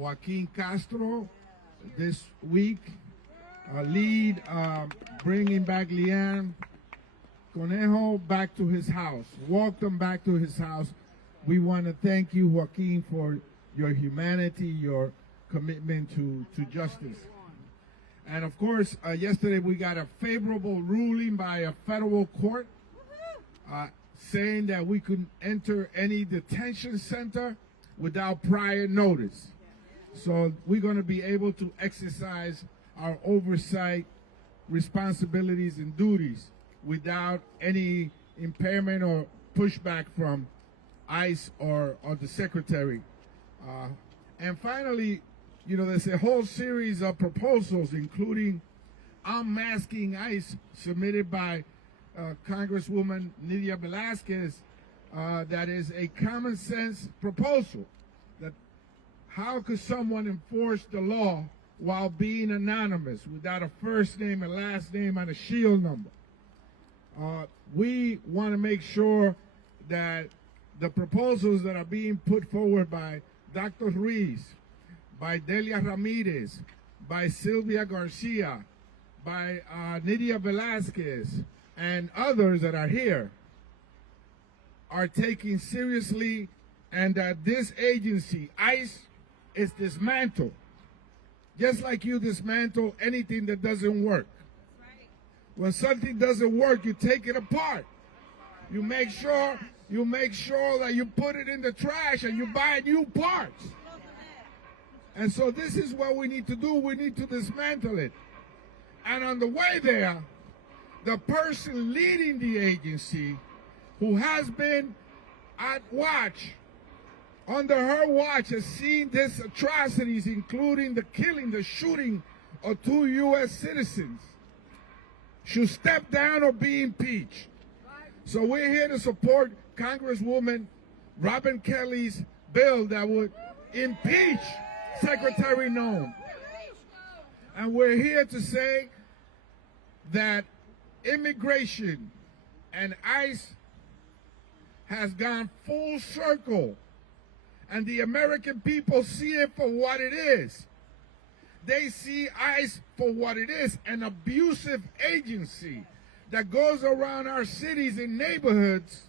Joaquin Castro this week. Lead bringing back Leanne Conejo back to his house. Walk them back to his house. We want to thank you, Joaquin, for your humanity, your commitment to justice. And of course, yesterday we got a favorable ruling by a federal court saying that we could enter any detention center without prior notice. So we're going to be able to exercise our oversight responsibilities and duties without any impairment or pushback from ICE or the Secretary. And finally, you know, there's a whole series of proposals, including unmasking ICE, submitted by Congresswoman Nydia Velázquez, that is a common sense proposal. That how could someone enforce the law while being anonymous, without a first name, a last name, and a shield number? We want to make sure that the proposals that are being put forward by Dr. Ruiz, by Delia Ramirez, by Sylvia Garcia, by Nydia Velázquez, and others that are here are taken seriously, and that this agency, ICE, is dismantled. Just like you dismantle anything that doesn't work. When something doesn't work, you take it apart. You make sure that you put it in the trash and you buy new parts. And so this is what we need to do. We need to dismantle it. And on the way there, the person leading the agency, who has been at watch, under her watch, has seen these atrocities, including the killing, the shooting of 2 U.S. citizens, should step down or be impeached. So we're here to support Congresswoman Robin Kelly's bill that would impeach Secretary Noem. And we're here to say that immigration and ICE has gone full circle, and the American people see it for what it is. They see ICE for what it is, an abusive agency that goes around our cities and neighborhoods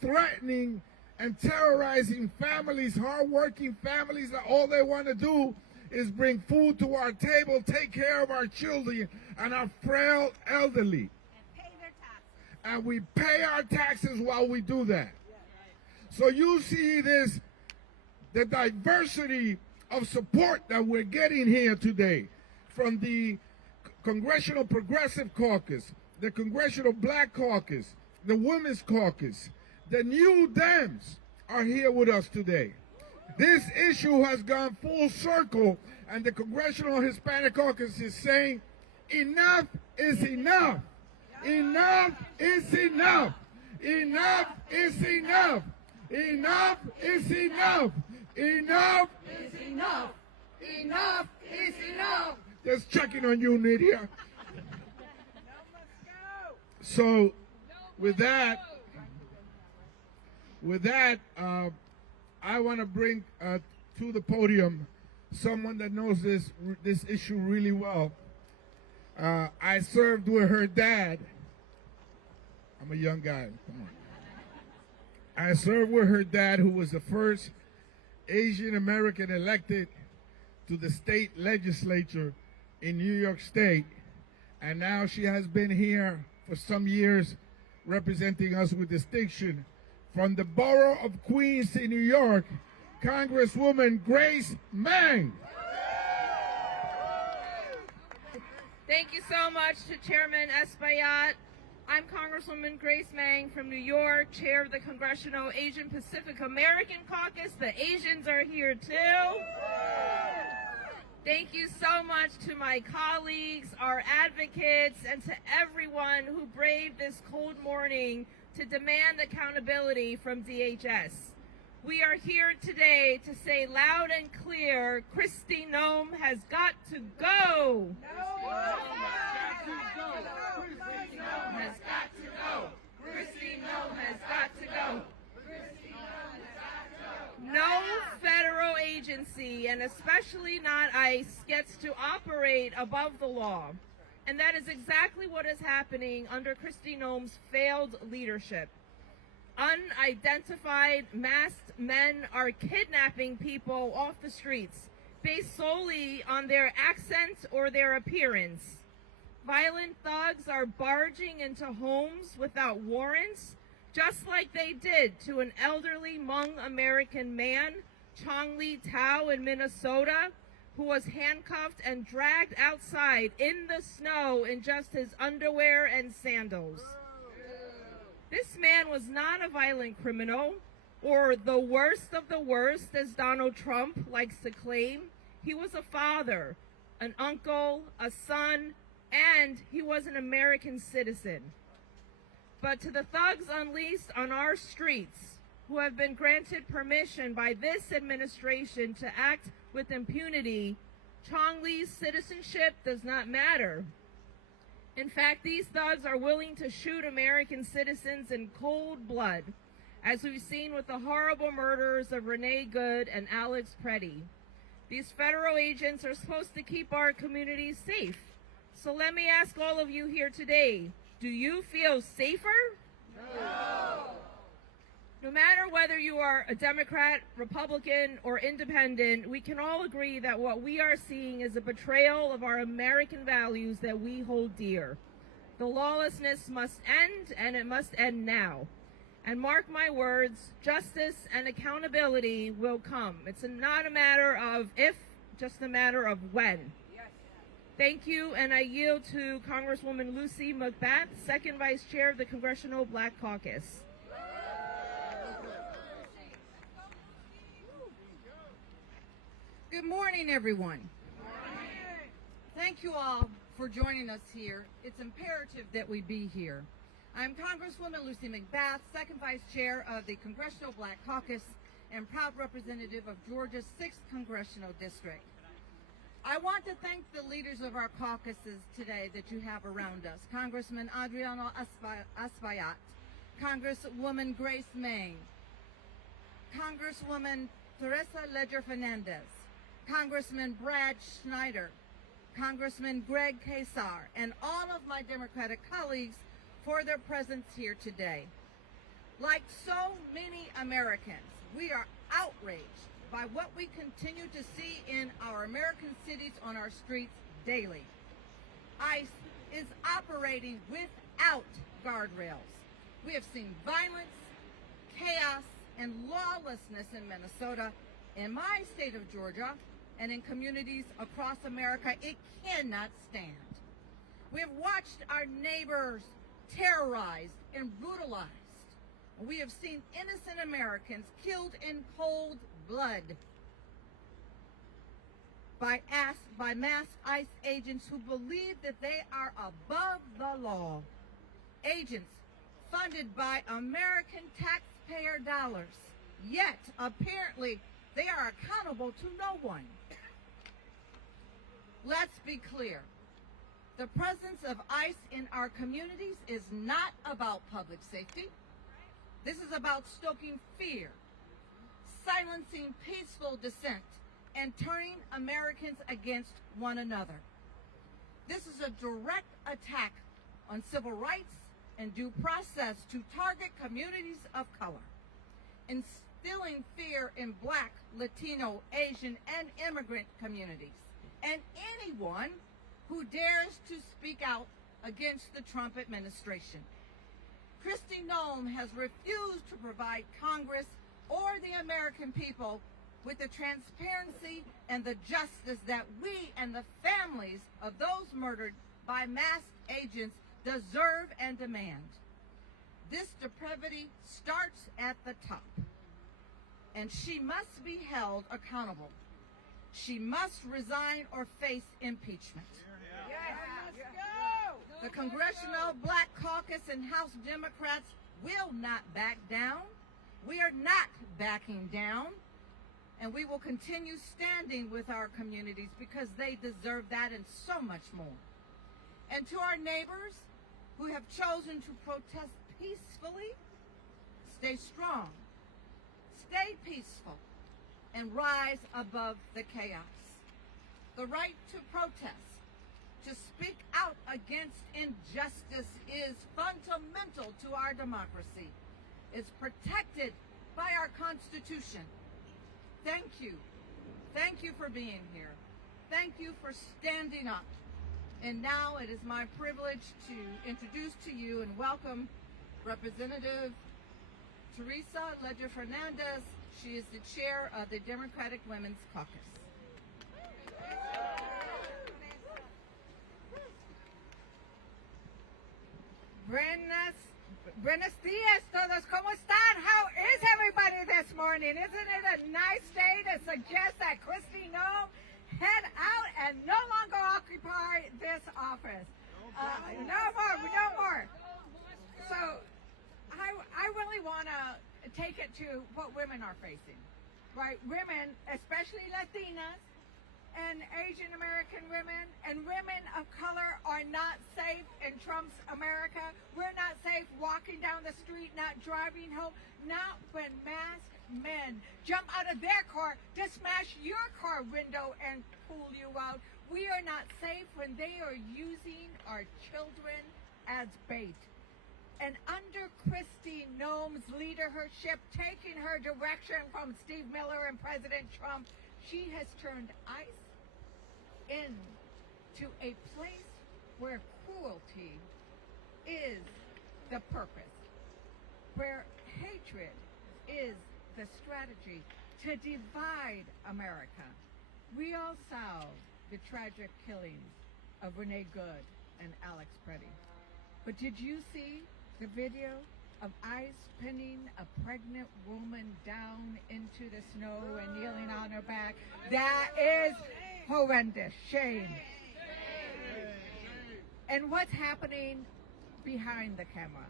threatening and terrorizing families, hardworking families that all they want to do is bring food to our table, take care of our children and our frail elderly. And pay their taxes. And we pay our taxes while we do that. So you see this, the diversity of support that we're getting here today from the Congressional Progressive Caucus, the Congressional Black Caucus, the Women's Caucus. The New Dems are here with us today. This issue has gone full circle, and the Congressional Hispanic Caucus is saying enough is enough. Enough is enough. Enough is enough. Enough is enough. Enough is enough. Enough is enough. Just checking on you, Nydia. So, with that, I want to bring to the podium someone that knows this issue really well. I served with her dad. I'm a young guy. Come on. I served with her dad, who was the first Asian American elected to the state legislature in New York State, and now she has been here for some years representing us with distinction. From the borough of Queens in New York, Congresswoman Grace Meng. Thank you so much to Chairman Espaillat. I'm Congresswoman Grace Meng from New York, chair of the Congressional Asian Pacific American Caucus. The Asians are here too. Thank you so much to my colleagues, our advocates, and to everyone who braved this cold morning to demand accountability from DHS. We are here today to say loud and clear, Kristi Noem has got to go. Has got to go. Kristi Noem has got to go. No federal agency, and especially not ICE, gets to operate above the law. And that is exactly what is happening under Kristi Noem's failed leadership. Unidentified masked men are kidnapping people off the streets based solely on their accent or their appearance. Violent thugs are barging into homes without warrants, just like they did to an elderly Hmong American man, Chong Lee Tao in Minnesota, who was handcuffed and dragged outside in the snow in just his underwear and sandals. This man was not a violent criminal, or the worst of the worst, as Donald Trump likes to claim. He was a father, an uncle, a son, and he was an American citizen. But to the thugs unleashed on our streets, who have been granted permission by this administration to act with impunity, Chong Lee's citizenship does not matter. In fact, these thugs are willing to shoot American citizens in cold blood, as we've seen with the horrible murders of Renee Good and Alex Pretti. These federal agents are supposed to keep our communities safe. So let me ask all of you here today, do you feel safer? No. No matter whether you are a Democrat, Republican, or independent, we can all agree that what we are seeing is a betrayal of our American values that we hold dear. The lawlessness must end, and it must end now. And mark my words, justice and accountability will come. It's not a matter of if, just a matter of when. Thank you, and I yield to Congresswoman Lucy McBath, Second Vice Chair of the Congressional Black Caucus. Good morning, everyone. Thank you all for joining us here. It's imperative that we be here. I'm Congresswoman Lucy McBath, Second Vice Chair of the Congressional Black Caucus and proud representative of Georgia's 6th Congressional District. I want to thank the leaders of our caucuses today that you have around us. Congressman Adriano Espaillat, Congresswoman Grace Meng, Congresswoman Teresa Ledger-Fernandez, Congressman Brad Schneider, Congressman Greg Casar, and all of my Democratic colleagues for their presence here today. Like so many Americans, we are outraged by what we continue to see in our American cities on our streets daily. ICE is operating without guardrails. We have seen violence, chaos, and lawlessness in Minnesota, in my state of Georgia, and in communities across America. It cannot stand. We have watched our neighbors terrorized and brutalized. We have seen innocent Americans killed in cold blood by masked ICE agents who believe that they are above the law. Agents funded by American taxpayer dollars, yet apparently they are accountable to no one. Let's be clear. The presence of ICE in our communities is not about public safety. This is about stoking fear, silencing peaceful dissent, and turning Americans against one another. This is a direct attack on civil rights and due process to target communities of color, instilling fear in Black, Latino, Asian, and immigrant communities, and anyone who dares to speak out against the Trump administration. Kristi Noem has refused to provide Congress or the American people with the transparency and the justice that we and the families of those murdered by masked agents deserve and demand. This depravity starts at the top, and she must be held accountable. She must resign or face impeachment. The Congressional Black Caucus and House Democrats will not back down. We are not backing down, and we will continue standing with our communities because they deserve that and so much more. And to our neighbors who have chosen to protest peacefully, stay strong, stay peaceful, and rise above the chaos. The right to protest, to speak out against injustice is fundamental to our democracy. It's protected by our Constitution. Thank you. Thank you for being here. Thank you for standing up. And now it is my privilege to introduce to you and welcome Representative Teresa Ledger Fernandez. She is the chair of the Democratic Women's Caucus. Buenos dias, todos. ¿Cómo están? How is everybody this morning? Isn't it a nice day to suggest that Kristi Noem head out and no longer occupy this office? No more. So I really want to take it to what women are facing, right? Women, especially Latinas and Asian American women and women of color, are not safe in Trump's America. We're not safe walking down the street, not driving home, not when masked men jump out of their car to smash your car window and pull you out. We are not safe when they are using our children as bait. And under Kristi Noem's leadership, taking her direction from Steve Miller and President Trump, she has turned ICE into a place where cruelty is the purpose, where hatred is the strategy to divide America. We all saw the tragic killings of Renee Good and Alex Pretti. But did you see the video of ICE pinning a pregnant woman down into the snow and kneeling on her back? That is horrendous. Shame. And what's happening behind the camera?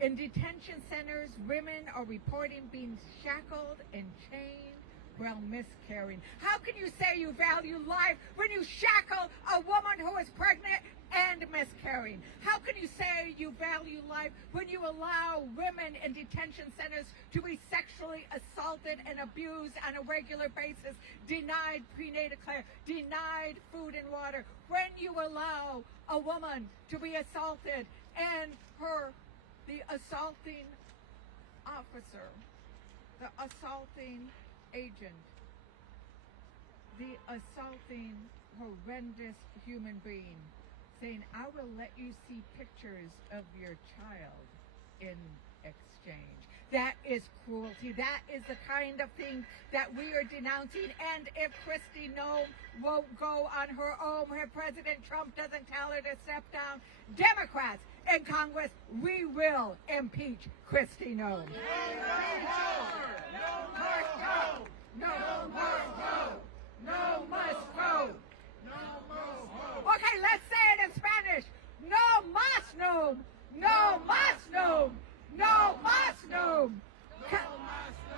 In detention centers, women are reporting being shackled and chained while miscarrying. How can you say you value life when you shackle a woman who is pregnant and miscarrying? How can you say you value life when you allow women in detention centers to be sexually assaulted and abused on a regular basis, denied prenatal care, denied food and water? When you allow a woman to be assaulted and the assaulting officer, the assaulting agent, the assaulting horrendous human being saying, I will let you see pictures of your child in exchange. That is cruelty. That is the kind of thing that we are denouncing. And if Kristi Noem won't go on her own, if President Trump doesn't tell her to step down, Democrats in Congress, we will impeach Kristi Noem. No must go. Okay, let's say it in Spanish. No mas Noem. No mas Noem. No mas Noem.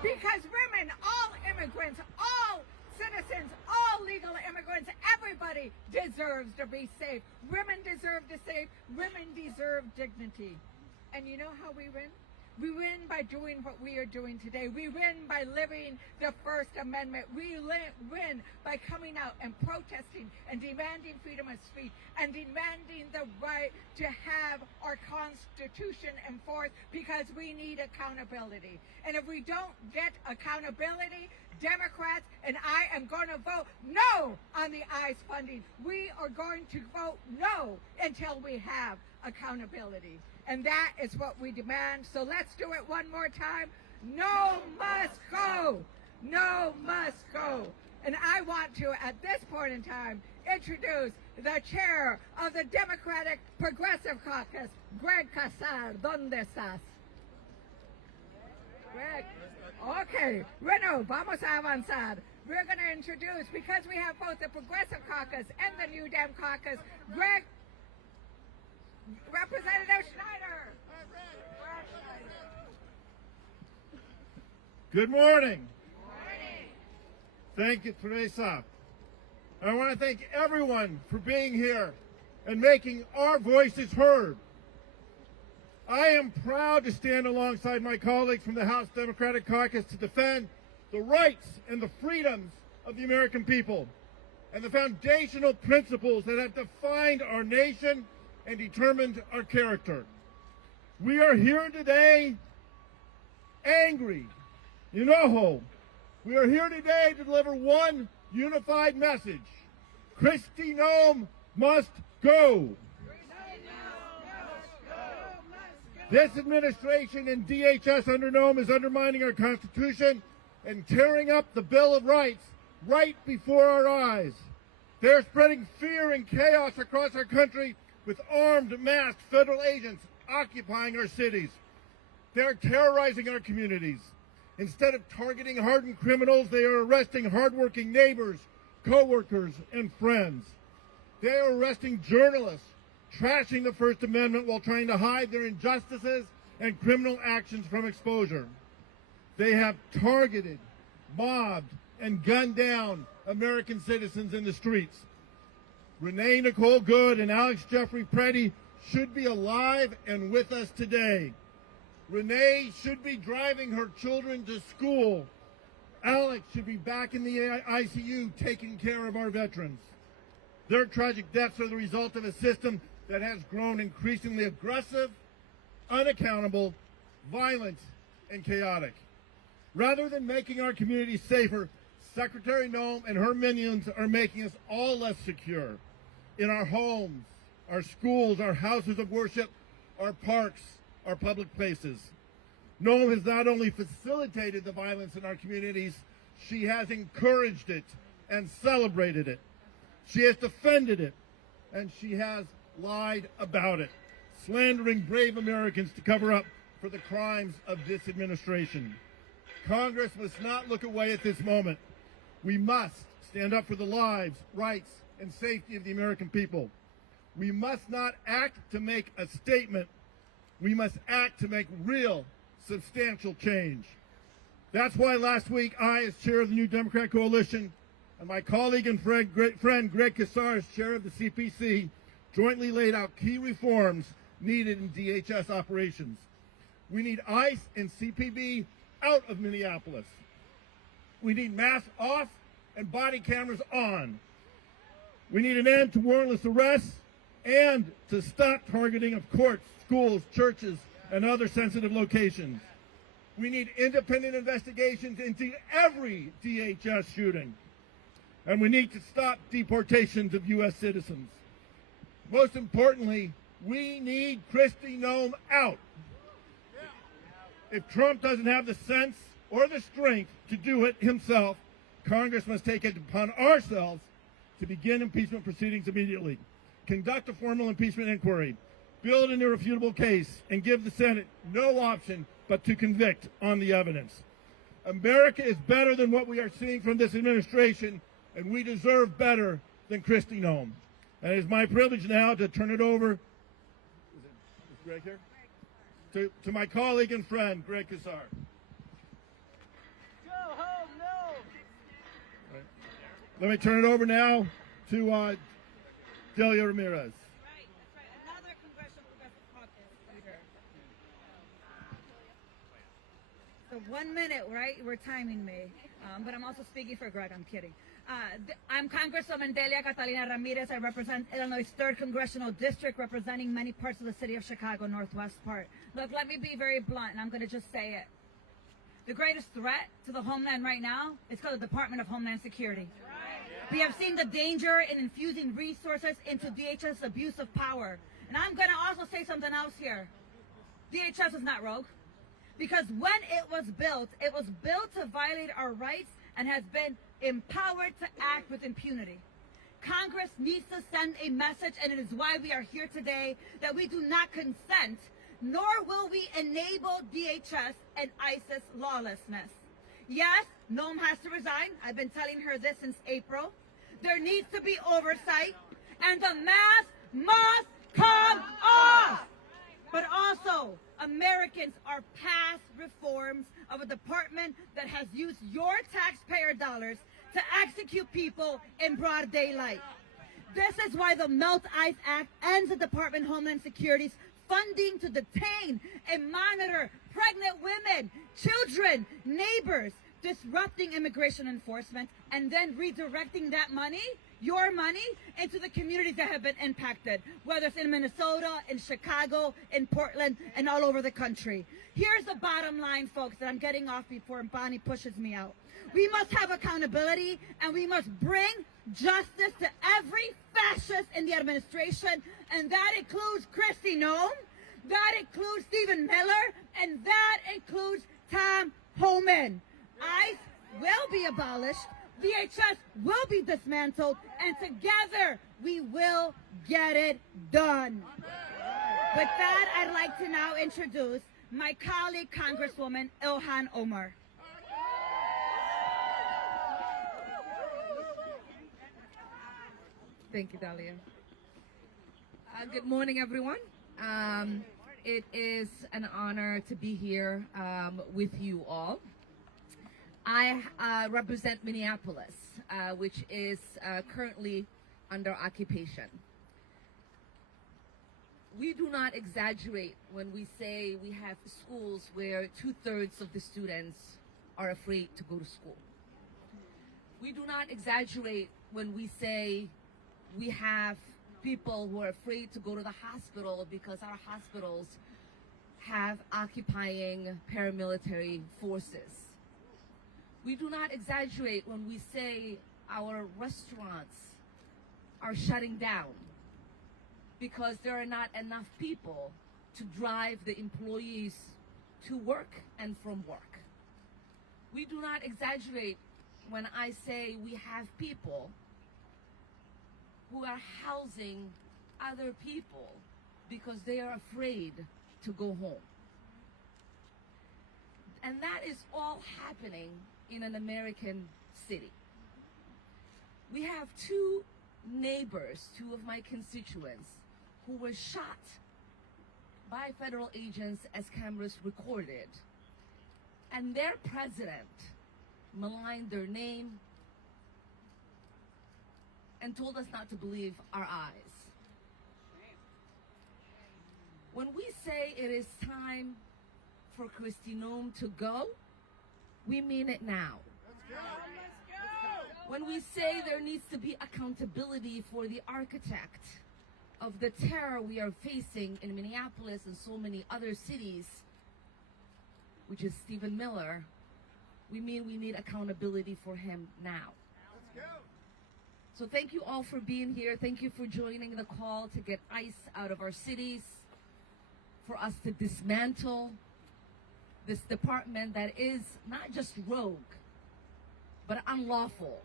Because women, all immigrants, all citizens, all legal immigrants, everybody deserves to be safe. Women deserve to save. Women deserve dignity. And you know how we win? We win by doing what we are doing today. We win by living the First Amendment. We win by coming out and protesting and demanding freedom of speech and demanding the right to have our Constitution enforced, because we need accountability. And if we don't get accountability, Democrats and I am going to vote no on the ICE funding. We are going to vote no until we have accountability. And that is what we demand. So let's do it one more time. No must go. No must go. And I want to, at this point in time, introduce the chair of the Democratic Progressive Caucus, Greg Casar. ¿Dónde estás? Greg. Okay. Renee, vamos a avanzar. We're going to introduce, because we have both the Progressive Caucus and the New Dem Caucus, Greg, Representative Schneider. Good morning. Thank you, Teresa. I want to thank everyone for being here and making our voices heard. I am proud to stand alongside my colleagues from the House Democratic Caucus to defend the rights and the freedoms of the American people, and the foundational principles that have defined our nation and determined our character. We are here today angry, enojo. We are here today to deliver one unified message. Kristi Noem must go. This administration and DHS under Noem is undermining our Constitution and tearing up the Bill of Rights right before our eyes. They're spreading fear and chaos across our country with armed, masked federal agents occupying our cities. They're terrorizing our communities. Instead of targeting hardened criminals, they are arresting hardworking neighbors, co-workers, and friends. They are arresting journalists, trashing the First Amendment while trying to hide their injustices and criminal actions from exposure. They have targeted, mobbed, and gunned down American citizens in the streets. Renee Nicole Good and Alex Jeffrey Pretti should be alive and with us today. Renee should be driving her children to school. Alex should be back in the ICU taking care of our veterans. Their tragic deaths are the result of a system that has grown increasingly aggressive, unaccountable, violent, and chaotic. Rather than making our communities safer, Secretary Noem and her minions are making us all less secure in our homes, our schools, our houses of worship, our parks, our public places. Noem has not only facilitated the violence in our communities, she has encouraged it and celebrated it. She has defended it, and she has lied about it, slandering brave Americans to cover up for the crimes of this administration. Congress must not look away at this moment. We must stand up for the lives, rights, and safety of the American people. We must not act to make a statement. We must act to make real, substantial change. That's why last week I, as chair of the New Democrat Coalition, and my colleague and friend Greg Casar, as chair of the CPC, jointly laid out key reforms needed in DHS operations. We need ICE and CPB out of Minneapolis. We need masks off and body cameras on. We need an end to warrantless arrests and to stop targeting of courts, schools, churches, and other sensitive locations. We need independent investigations into every DHS shooting. And we need to stop deportations of U.S. citizens. Most importantly, we need Kristi Noem out. If Trump doesn't have the sense or the strength to do it himself, Congress must take it upon ourselves to begin impeachment proceedings immediately, conduct a formal impeachment inquiry, build an irrefutable case, and give the Senate no option but to convict on the evidence. America is better than what we are seeing from this administration, and we deserve better than Kristi Noem. And it is my privilege now to turn it over, is Greg here? To my colleague and friend, Greg Casar. Go home, no! Right. Let me turn it over now to Delia Ramirez. That's right. Another Congressional Progressive Caucus leader. So 1 minute, right? We're timing me. But I'm also speaking for Greg. I'm kidding. I'm Congresswoman Delia Catalina Ramirez. I represent Illinois' 3rd Congressional District, representing many parts of the city of Chicago, northwest part. Look, let me be very blunt, and I'm going to just say it. The greatest threat to the homeland right now is called the Department of Homeland Security. We have seen the danger in infusing resources into DHS abuse of power. And I'm going to also say something else here. DHS is not rogue. Because when it was built to violate our rights and has been empowered to act with impunity. Congress needs to send a message, and it is why we are here today, that we do not consent, nor will we enable DHS and ISIS lawlessness. Yes, Noem has to resign. I've been telling her this since April. There needs to be oversight, and the mask must come off. But also, Americans are past reforms of a department that has used your taxpayer dollars to execute people in broad daylight. This is why the Melt ICE Act ends the Department of Homeland Security's funding to detain and monitor pregnant women, children, neighbors, disrupting immigration enforcement, and then redirecting that money, your money, into the communities that have been impacted, whether it's in Minnesota, in Chicago, in Portland, and all over the country. Here's the bottom line, folks, that I'm getting off before Bonnie pushes me out. We must have accountability, and we must bring justice to every fascist in the administration, and that includes Kristi Noem, that includes Stephen Miller, and that includes Tom Homan. ICE will be abolished, DHS will be dismantled, and together we will get it done. With that, I'd like to now introduce my colleague, Congresswoman Ilhan Omar. Thank you, Dahlia. Good morning, everyone. It is an honor to be here with you all. I represent Minneapolis, which is currently under occupation. We do not exaggerate when we say we have schools where 2/3 of the students are afraid to go to school. We do not exaggerate when we say we have people who are afraid to go to the hospital because our hospitals have occupying paramilitary forces. We do not exaggerate when we say our restaurants are shutting down because there are not enough people to drive the employees to work and from work. We do not exaggerate when I say we have people who are housing other people because they are afraid to go home. And that is all happening in an American city. We have two neighbors, two of my constituents, who were shot by federal agents as cameras recorded. And their president maligned their name and told us not to believe our eyes. When we say it is time for Kristi Noem to go, we mean it now. When we say there needs to be accountability for the architect of the terror we are facing in Minneapolis and so many other cities, which is Stephen Miller, we mean we need accountability for him now. So thank you all for being here. Thank you for joining the call to get ICE out of our cities, for us to dismantle this department that is not just rogue, but unlawful.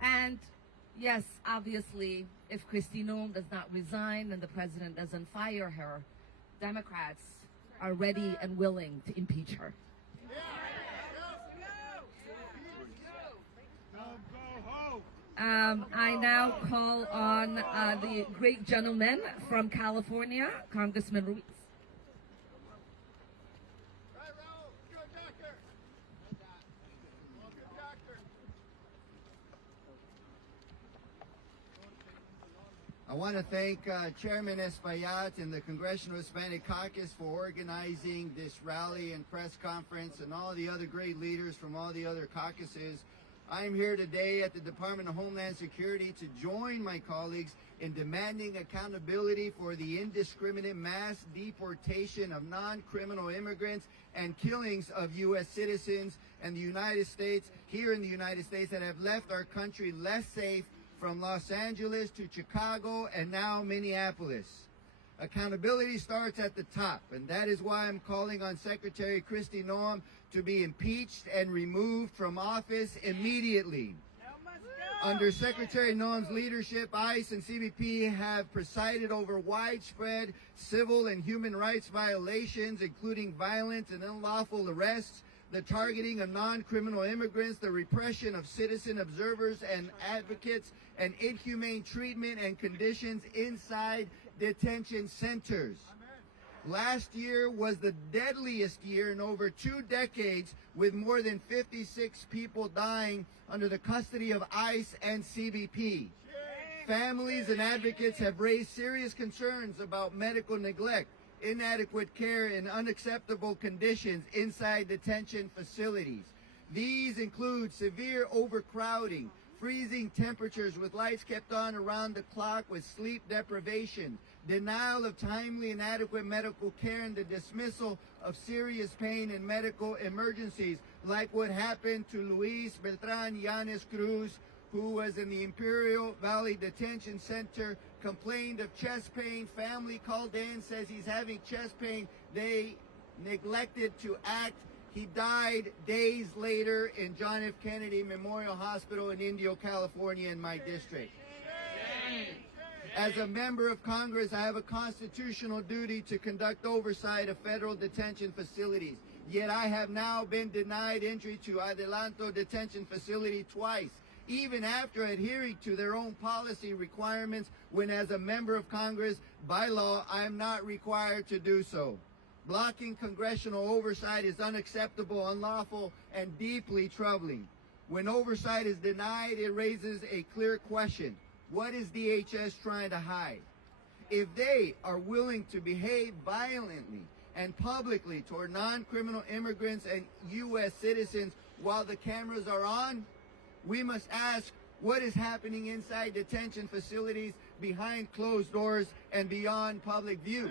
And yes, obviously, if Kristi Noem does not resign and the president doesn't fire her, Democrats are ready and willing to impeach her. I now call on the great gentleman from California, Congressman Ruiz. I want to thank Chairman Espaillat and the Congressional Hispanic Caucus for organizing this rally and press conference, and all the other great leaders from all the other caucuses. I'm here today at the Department of Homeland Security to join my colleagues in demanding accountability for the indiscriminate mass deportation of non-criminal immigrants and killings of U.S. citizens and the United States, here in the United States, that have left our country less safe, from Los Angeles to Chicago and now Minneapolis. Accountability starts at the top, and that is why I'm calling on Secretary Kristi Noem to be impeached and removed from office immediately. Under Secretary Noem's leadership, ICE and CBP have presided over widespread civil and human rights violations, including violent and unlawful arrests, the targeting of non-criminal immigrants, the repression of citizen observers and advocates, and inhumane treatment and conditions inside detention centers. Last year was the deadliest year in over 2 decades, with more than 56 people dying under the custody of ICE and CBP. Families and advocates have raised serious concerns about medical neglect, inadequate care, and unacceptable conditions inside detention facilities. These include severe overcrowding, freezing temperatures with lights kept on around the clock with sleep deprivation, denial of timely and adequate medical care, and the dismissal of serious pain and medical emergencies, like what happened to Luis Beltran Yanes Cruz, who was in the Imperial Valley Detention Center, complained of chest pain. Family called in, says he's having chest pain. They neglected to act. He died days later in John F. Kennedy Memorial Hospital in Indio, California, in my district. As a member of Congress, I have a constitutional duty to conduct oversight of federal detention facilities. Yet I have now been denied entry to Adelanto Detention Facility twice, even after adhering to their own policy requirements, when as a member of Congress, by law, I am not required to do so. Blocking congressional oversight is unacceptable, unlawful, and deeply troubling. When oversight is denied, it raises a clear question. What is DHS trying to hide? If they are willing to behave violently and publicly toward non-criminal immigrants and U.S. citizens while the cameras are on, we must ask what is happening inside detention facilities behind closed doors and beyond public view.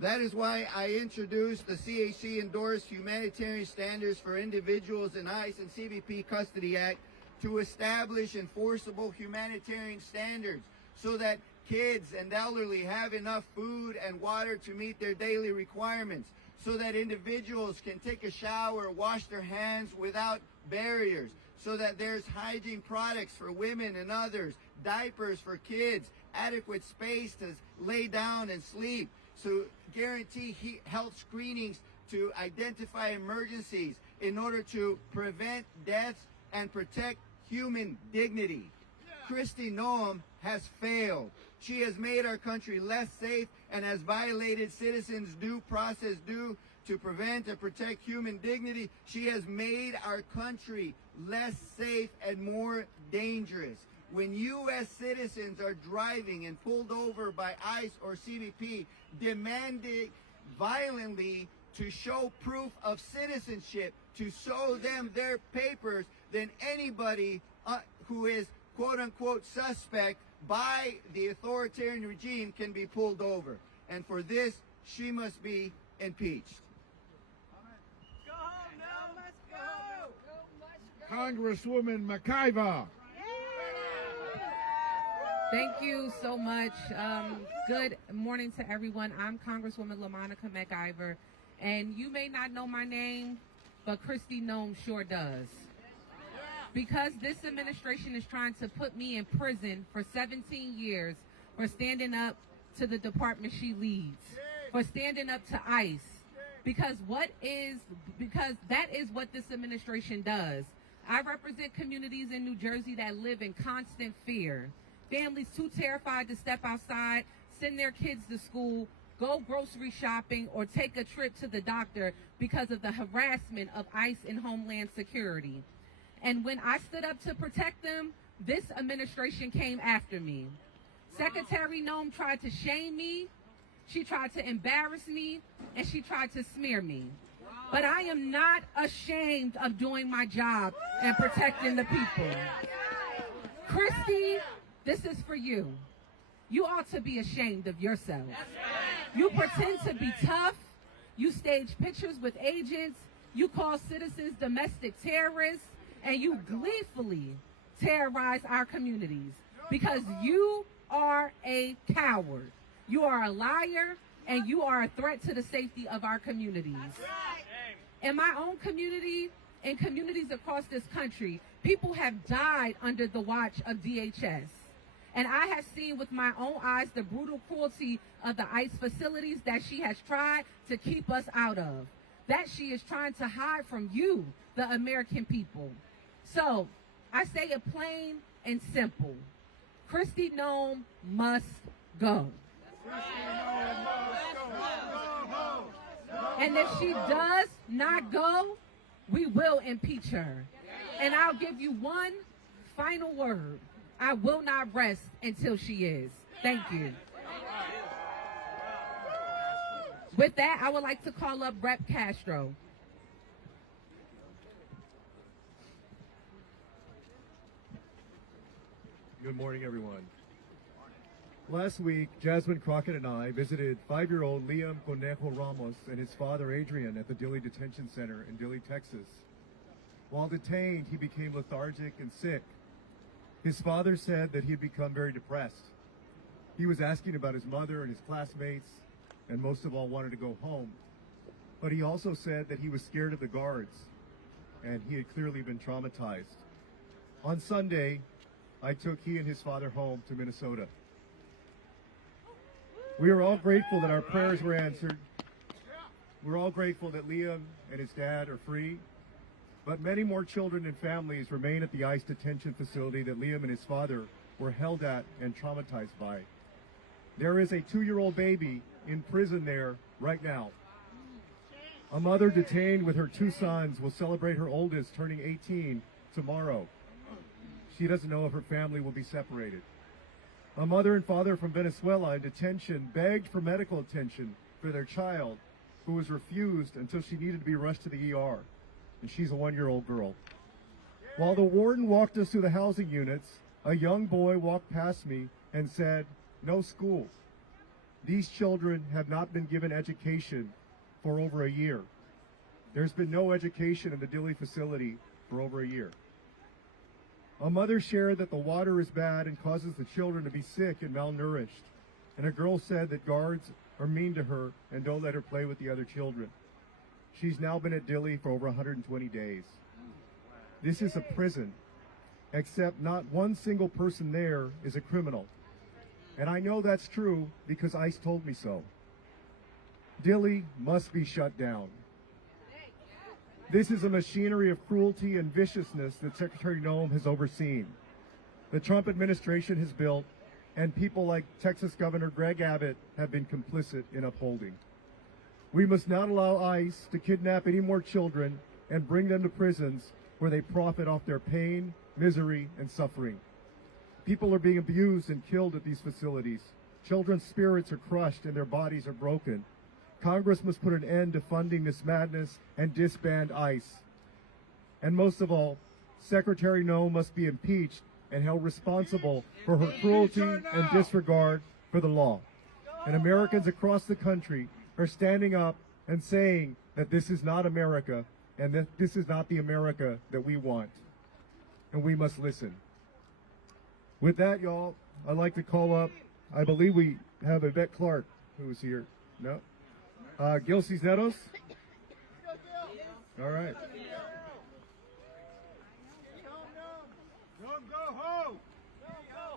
That is why I introduced the CHC-endorsed Humanitarian Standards for Individuals in ICE and CBP Custody Act to establish enforceable humanitarian standards so that kids and elderly have enough food and water to meet their daily requirements, so that individuals can take a shower, wash their hands without barriers, so that there's hygiene products for women and others, diapers for kids, adequate space to lay down and sleep, so guarantee health screenings to identify emergencies in order to prevent deaths and protect human dignity. Kristi Noem has failed. She has made our country less safe and has violated citizens' due process due to prevent and protect human dignity. She has made our country less safe and more dangerous. When U.S. citizens are driving and pulled over by ICE or CBP, demanding violently to show proof of citizenship, to show them their papers, then anybody who is quote-unquote suspect by the authoritarian regime can be pulled over. And for this, she must be impeached. Go home now. Let's go. Congresswoman McIver. Thank you so much. Good morning to everyone. I'm Congresswoman LaMonica McIver, and you may not know my name, but Kristi Noem sure does. Because this administration is trying to put me in prison for 17 years for standing up to the department she leads, for standing up to ICE, because that is what this administration does. I represent communities in New Jersey that live in constant fear. Families too terrified to step outside, send their kids to school, go grocery shopping, or take a trip to the doctor because of the harassment of ICE and Homeland Security. And when I stood up to protect them, this administration came after me. Secretary Noem tried to shame me, she tried to embarrass me, and she tried to smear me. But I am not ashamed of doing my job and protecting the people. Kristi, this is for you. You ought to be ashamed of yourself. You pretend to be tough. You stage pictures with agents. You call citizens domestic terrorists. And you gleefully terrorize our communities because you are a coward. You are a liar, and you are a threat to the safety of our communities. In my own community, in communities across this country, people have died under the watch of DHS. And I have seen with my own eyes the brutal cruelty of the ICE facilities that she has tried to keep us out of, that she is trying to hide from you, the American people. So I say it plain and simple. Kristi Noem must go. And if she does not go, we will impeach her. And I'll give you one final word. I will not rest until she is. Thank you. With that, I would like to call up Rep. Castro. Good morning, everyone. Last week, Jasmine Crockett and I visited 5-year-old Liam Conejo Ramos and his father Adrian at the Dilley Detention Center in Dilley, Texas. While detained, he became lethargic and sick. His father said that he had become very depressed. He was asking about his mother and his classmates, and most of all wanted to go home. But he also said that he was scared of the guards, and he had clearly been traumatized. On Sunday, I took he and his father home to Minnesota. We are all grateful that our prayers were answered. We're all grateful that Liam and his dad are free, but many more children and families remain at the ICE detention facility that Liam and his father were held at and traumatized by. There is a 2-year-old baby in prison there right now. A mother detained with her 2 sons will celebrate her oldest turning 18 tomorrow. She doesn't know if her family will be separated. A mother and father from Venezuela in detention begged for medical attention for their child, who was refused until she needed to be rushed to the ER, and she's a 1-year-old girl. While the warden walked us through the housing units, a young boy walked past me and said, "No school." These children have not been given education for over a year. There's been no education in the Dilley facility for over a year. A mother shared that the water is bad and causes the children to be sick and malnourished. And a girl said that guards are mean to her and don't let her play with the other children. She's now been at Dilley for over 120 days. This is a prison, except not one single person there is a criminal. And I know that's true because ICE told me so. Dilley must be shut down. This is a machinery of cruelty and viciousness that Secretary Noem has overseen. The Trump administration has built, and people like Texas Governor Greg Abbott have been complicit in upholding. We must not allow ICE to kidnap any more children and bring them to prisons where they profit off their pain, misery, and suffering. People are being abused and killed at these facilities. Children's spirits are crushed and their bodies are broken. Congress must put an end to funding this madness and disband ICE. And most of all, Secretary Noem must be impeached and held responsible for her cruelty and disregard for the law. And Americans across the country are standing up and saying that this is not America and that this is not the America that we want. And we must listen. With that, y'all, I'd like to call up, I believe we have Yvette Clark who is here. No? Gil Cisneros? All right.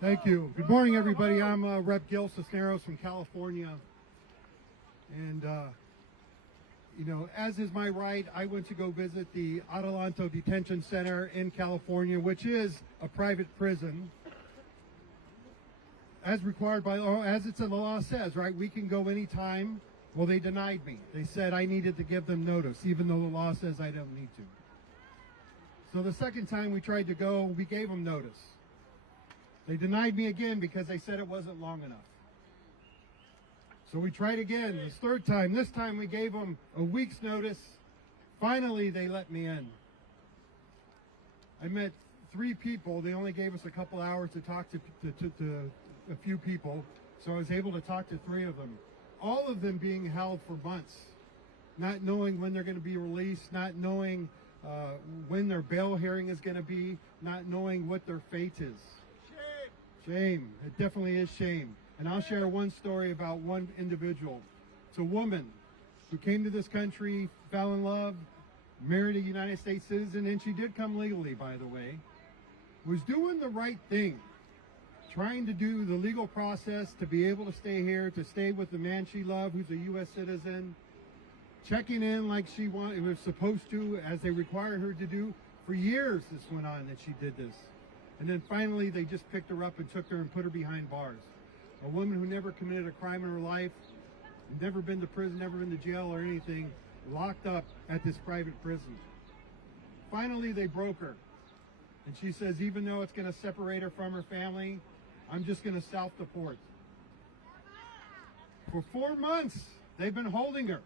Thank you. Good morning, everybody. I'm Rep. Gil Cisneros from California. And, you know, as is my right, I went to go visit the Adelanto Detention Center in California, which is a private prison. As required by law, as it's in the law says, right, we can go anytime. Well, they denied me. They said I needed to give them notice, even though the law says I don't need to. So the second time we tried to go, we gave them notice. They denied me again because they said it wasn't long enough. So we tried again, this third time. This time we gave them a week's notice. Finally, they let me in. I met 3 people. They only gave us a couple hours to talk to a few people. So I was able to talk to 3 of them. All of them being held for months, not knowing when they're going to be released, not knowing when their bail hearing is going to be, not knowing what their fate is. Shame. It definitely is shame. And I'll share one story about one individual. It's a woman who came to this country, fell in love, married a United States citizen, and she did come legally, by the way, was doing the right thing. Trying to do the legal process to be able to stay here, to stay with the man she loved, who's a U.S. citizen, checking in like she was supposed to, as they require her to do. For years this went on that she did this. And then finally they just picked her up and took her and put her behind bars. A woman who never committed a crime in her life, never been to prison, never been to jail or anything, locked up at this private prison. Finally they broke her. And she says, even though it's going to separate her from her family, I'm just going to self-deport. For 4 months, They've been holding her.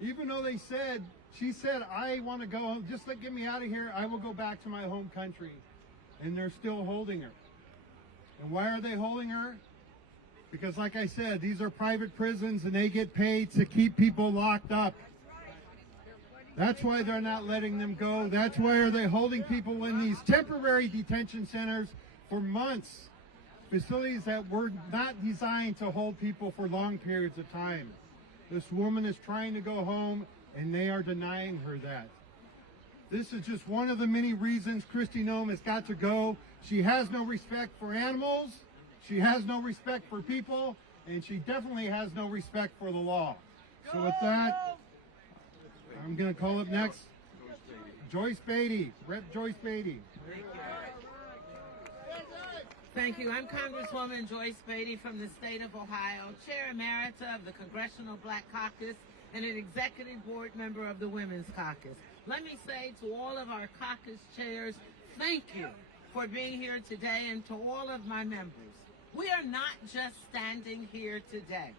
Even though she said, I want to go home, just get me out of here, I will go back to my home country. And they're still holding her. And why are they holding her? Because like I said, these are private prisons and they get paid to keep people locked up. That's why they're not letting them go. That's why are they holding people in these temporary detention centers for months. Facilities that were not designed to hold people for long periods of time. This woman is trying to go home and they are denying her that. This is just one of the many reasons Kristi Noem has got to go. She has no respect for animals, she has no respect for people, and she definitely has no respect for the law. So with that, I'm going to call up next Joyce Beatty, Rep. Joyce Beatty. Thank you. I'm Congresswoman Joyce Beatty from the state of Ohio, Chair Emerita of the Congressional Black Caucus and an Executive Board member of the Women's Caucus. Let me say to all of our caucus chairs, thank you for being here today, and to all of my members. We are not just standing here today.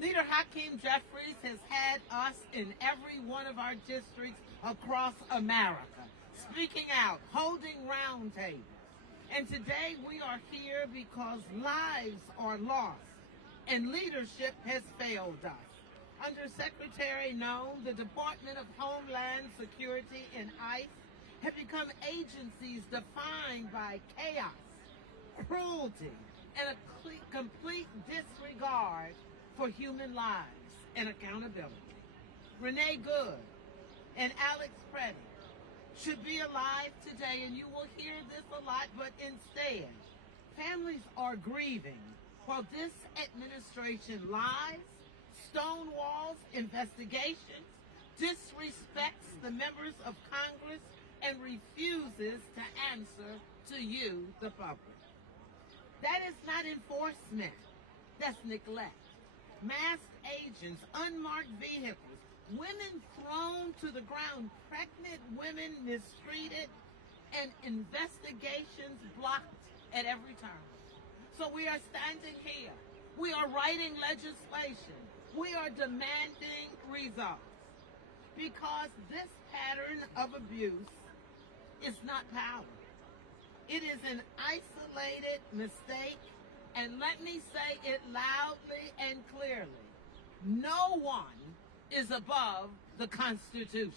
Leader Hakeem Jeffries has had us in every one of our districts across America, speaking out, holding roundtables. And today we are here because lives are lost and leadership has failed us. Under Secretary Noem, the Department of Homeland Security and ICE have become agencies defined by chaos, cruelty, and a complete disregard for human lives and accountability. Renee and Alex Pretti should be alive today, and you will hear this a lot, but instead, families are grieving while this administration lies, stonewalls investigations, disrespects the members of Congress, and refuses to answer to you, the public. That is not enforcement. That's neglect. Masked agents, unmarked vehicles, women thrown to the ground, pregnant women mistreated, and investigations blocked at every turn. So we are standing here. We are writing legislation. We are demanding results. Because this pattern of abuse is not power. It is an isolated mistake, and let me say it loudly and clearly. No one is above the Constitution.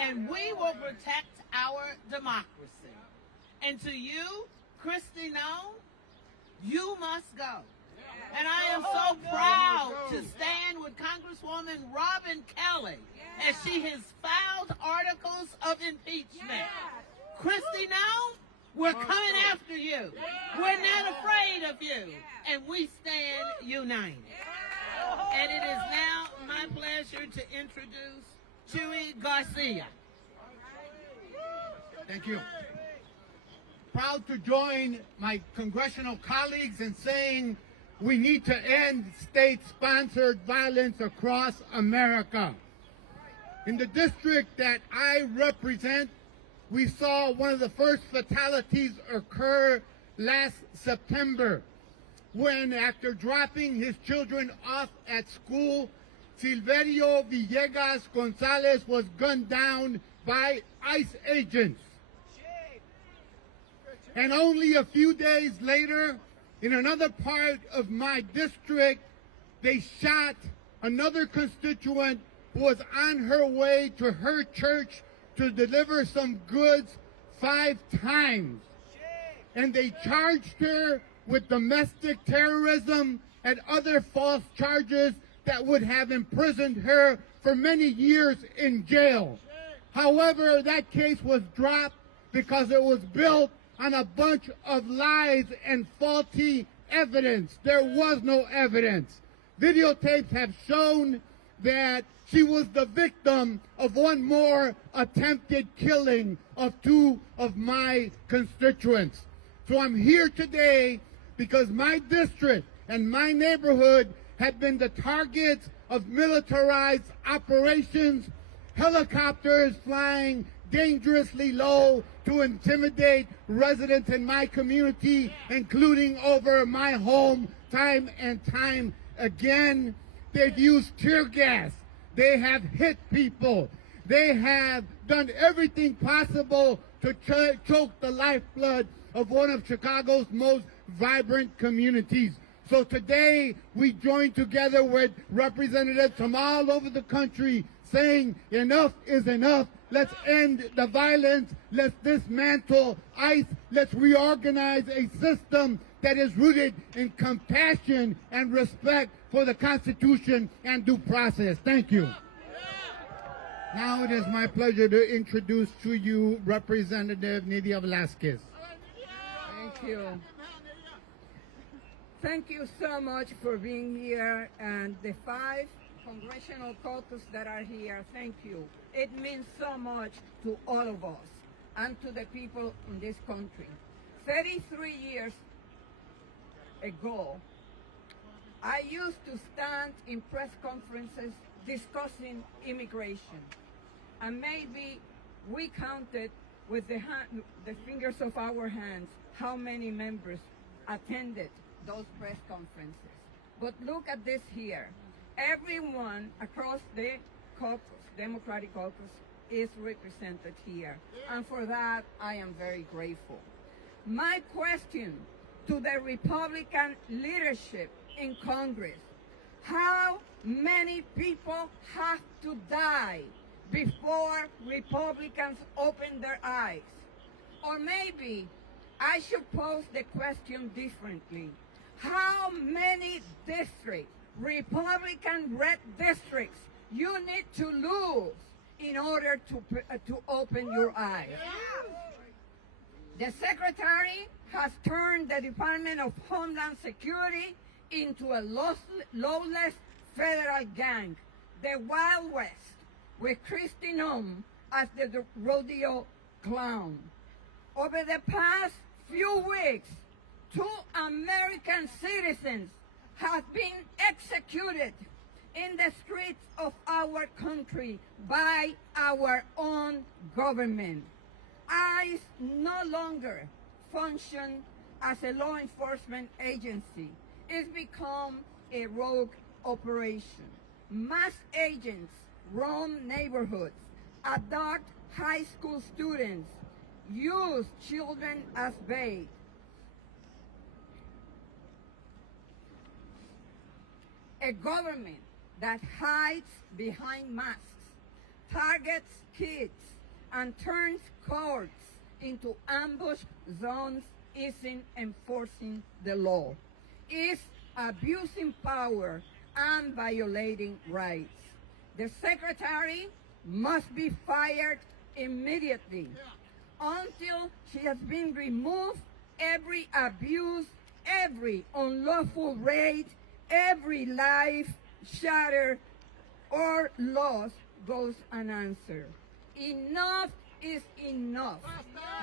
And we will protect our democracy. And to you, Kristi Noem, you must go. And I am so proud to stand with Congresswoman Robin Kelly as she has filed articles of impeachment. Kristi Noem, we're coming after you. We're not afraid of you. And we stand united. And it is now my pleasure to introduce Chuy Garcia. Thank you. Proud to join my congressional colleagues in saying we need to end state-sponsored violence across America. In the district that I represent, we saw one of the first fatalities occur last September when, after dropping his children off at school, Silverio Villegas Gonzalez was gunned down by ICE agents. And only a few days later, in another part of my district, they shot another constituent who was on her way to her church to deliver some goods 5 times. And they charged her with domestic terrorism and other false charges that would have imprisoned her for many years in jail. However, that case was dropped because it was built on a bunch of lies and faulty evidence. There was no evidence. Videotapes have shown that she was the victim of one more attempted killing of 2 of my constituents. So I'm here today because my district and my neighborhood have been the targets of militarized operations, helicopters flying dangerously low to intimidate residents in my community, including over my home time and time again. They've used tear gas. They have hit people. They have done everything possible to choke the lifeblood of one of Chicago's most vibrant communities. So today we join together with representatives from all over the country saying enough is enough. Let's end the violence. Let's dismantle ICE. Let's reorganize a system that is rooted in compassion and respect for the Constitution and due process. Thank you. Now it is my pleasure to introduce to you Representative Nydia Velasquez. Thank you. Thank you so much for being here, and the 5 Congressional Caucus that are here, thank you. It means so much to all of us and to the people in this country. 33 years ago, I used to stand in press conferences discussing immigration, and maybe we counted with the fingers of our hands how many members attended those press conferences. But look at this here. Everyone across the caucus, Democratic caucus, is represented here. And for that, I am very grateful. My question to the Republican leadership in Congress: how many people have to die before Republicans open their eyes? Or maybe I should pose the question differently. How many districts, Republican red districts, you need to lose in order to open your eyes? The Secretary has turned the Department of Homeland Security into a lawless federal gang, the Wild West, with Kristi Noem as the rodeo clown. Over the past few weeks, 2 American citizens have been executed in the streets of our country by our own government. ICE no longer functions as a law enforcement agency. It's become a rogue operation. Mass agents roam neighborhoods, abduct high school students, use children as bait. A government that hides behind masks, targets kids, and turns courts into ambush zones isn't enforcing the law. It's abusing power and violating rights. The Secretary must be fired immediately. Until she has been removed, every abuse, every unlawful raid, every life shattered or lost goes unanswered. Enough is enough.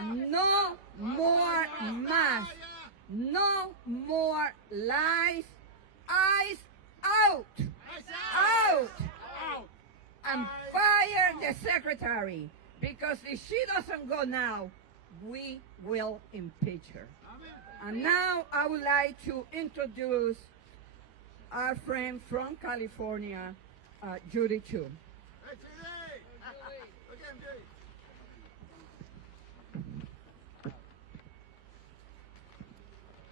No more masks. No more lies. ICE out. Out. And fire the Secretary, because if she doesn't go now, we will impeach her. And now I would like to introduce our friend from California, Judy Chu.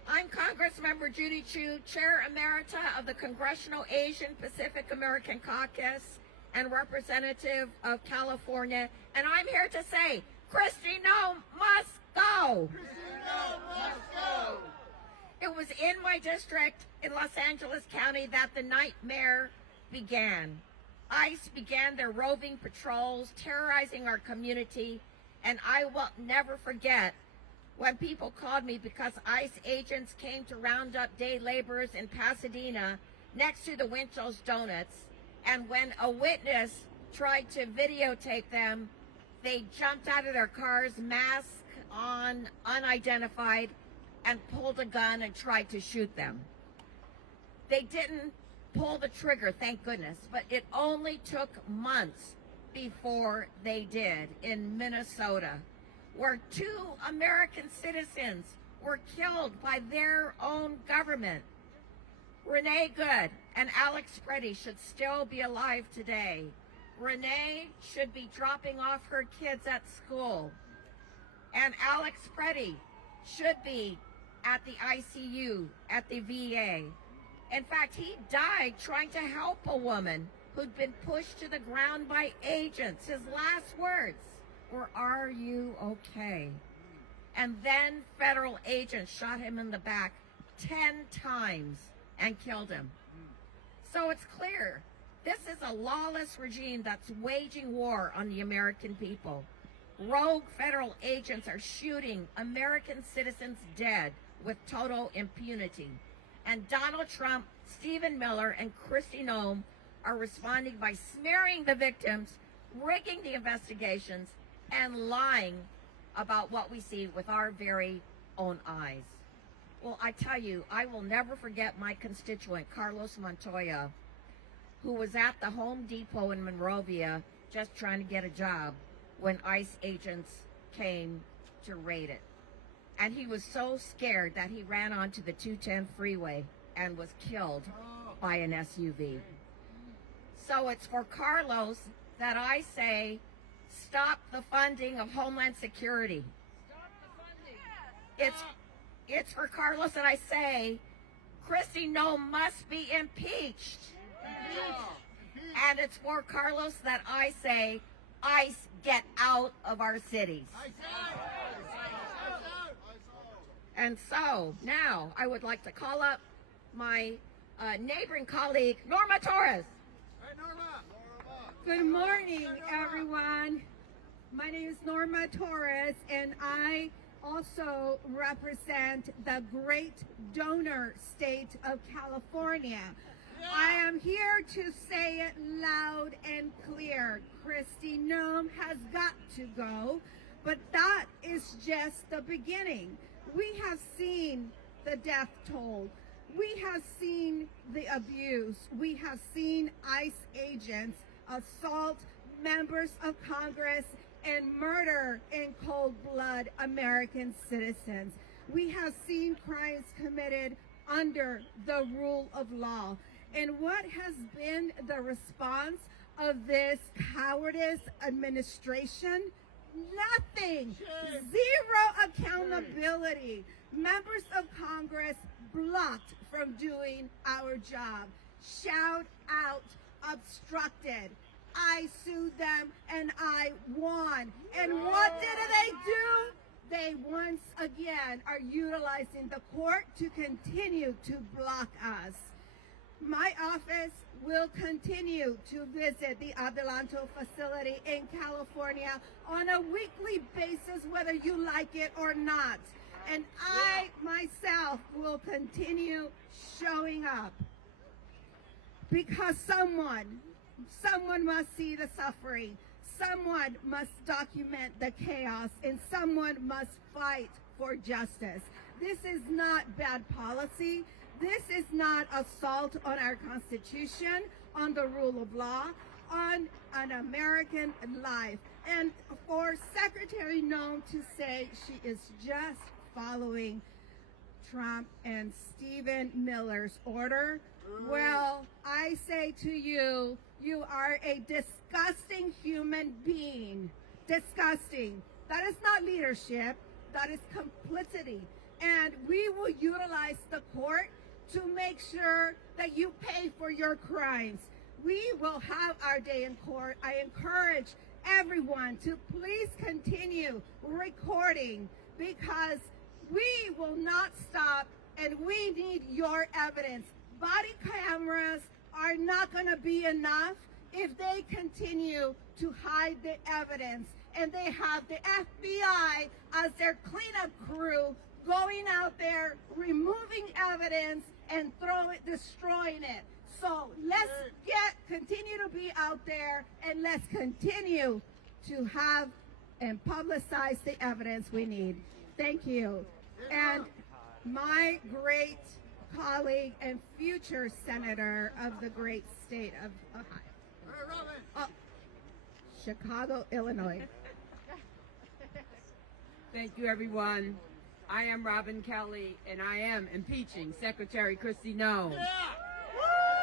I'm Congressmember Judy Chu, Chair Emerita of the Congressional Asian Pacific American Caucus and representative of California, and I'm here to say, Kristi Noem must go! Kristi Noem must go! It was in my district in Los Angeles County that the nightmare began. ICE began their roving patrols, terrorizing our community, and I will never forget when people called me because ICE agents came to round up day laborers in Pasadena next to the Winchell's Donuts, and when a witness tried to videotape them, they jumped out of their cars, mask on, unidentified, and pulled a gun and tried to shoot them. They didn't pull the trigger, thank goodness, but it only took months before they did in Minnesota, where 2 American citizens were killed by their own government. Renee Good and Alex Pretti should still be alive today. Renee should be dropping off her kids at school. And Alex Pretti should be at the ICU, at the VA. In fact, he died trying to help a woman who'd been pushed to the ground by agents. His last words were, "Are you okay?" And then federal agents shot him in the back 10 times and killed him. So it's clear, this is a lawless regime that's waging war on the American people. Rogue federal agents are shooting American citizens dead with total impunity. And Donald Trump, Stephen Miller, and Kristi Noem are responding by smearing the victims, rigging the investigations, and lying about what we see with our very own eyes. Well, I tell you, I will never forget my constituent, Carlos Montoya, who was at the Home Depot in Monrovia just trying to get a job when ICE agents came to raid it. And he was so scared that he ran onto the 210 freeway and was killed by an SUV. So it's for Carlos that I say, stop the funding of Homeland Security. Stop the funding. It's for Carlos that I say, Kristi Noem must be impeached. And it's for Carlos that I say, ICE, get out of our cities. And so now I would like to call up my neighboring colleague, Norma Torres. Good morning, everyone. My name is Norma Torres, and I also represent the great donor state of California. I am here to say it loud and clear. Kristi Noem has got to go, but that is just the beginning. We have seen the death toll. We have seen the abuse. We have seen ICE agents assault members of Congress and murder in cold blood American citizens. We have seen crimes committed under the rule of law. And what has been the response of this cowardice administration? Nothing. Zero accountability. Members of Congress blocked from doing our job. Shout out, obstructed. I sued them and I won. And what did they do? They once again are utilizing the court to continue to block us. My office will continue to visit the Adelanto facility in California on a weekly basis, whether you like it or not. And I myself will continue showing up because someone must see the suffering, someone must document the chaos, and someone must fight for justice. This is not bad policy. This is not assault on our Constitution, on the rule of law, on an American life. And for Secretary Noem to say she is just following Trump and Stephen Miller's order, well, I say to you, you are a disgusting human being. Disgusting. That is not leadership. That is complicity. And we will utilize the court to make sure that you pay for your crimes. We will have our day in court. I encourage everyone to please continue recording because we will not stop and we need your evidence. Body cameras are not going to be enough if they continue to hide the evidence. And they have the FBI as their cleanup crew going out there, removing evidence and destroying it. So let's continue to be out there and let's continue to have and publicize the evidence we need. Thank you. And my great colleague and future senator of the great state of Ohio. Chicago, Illinois. Thank you, everyone. I am Robin Kelly, and I am impeaching Secretary Kristi Noem.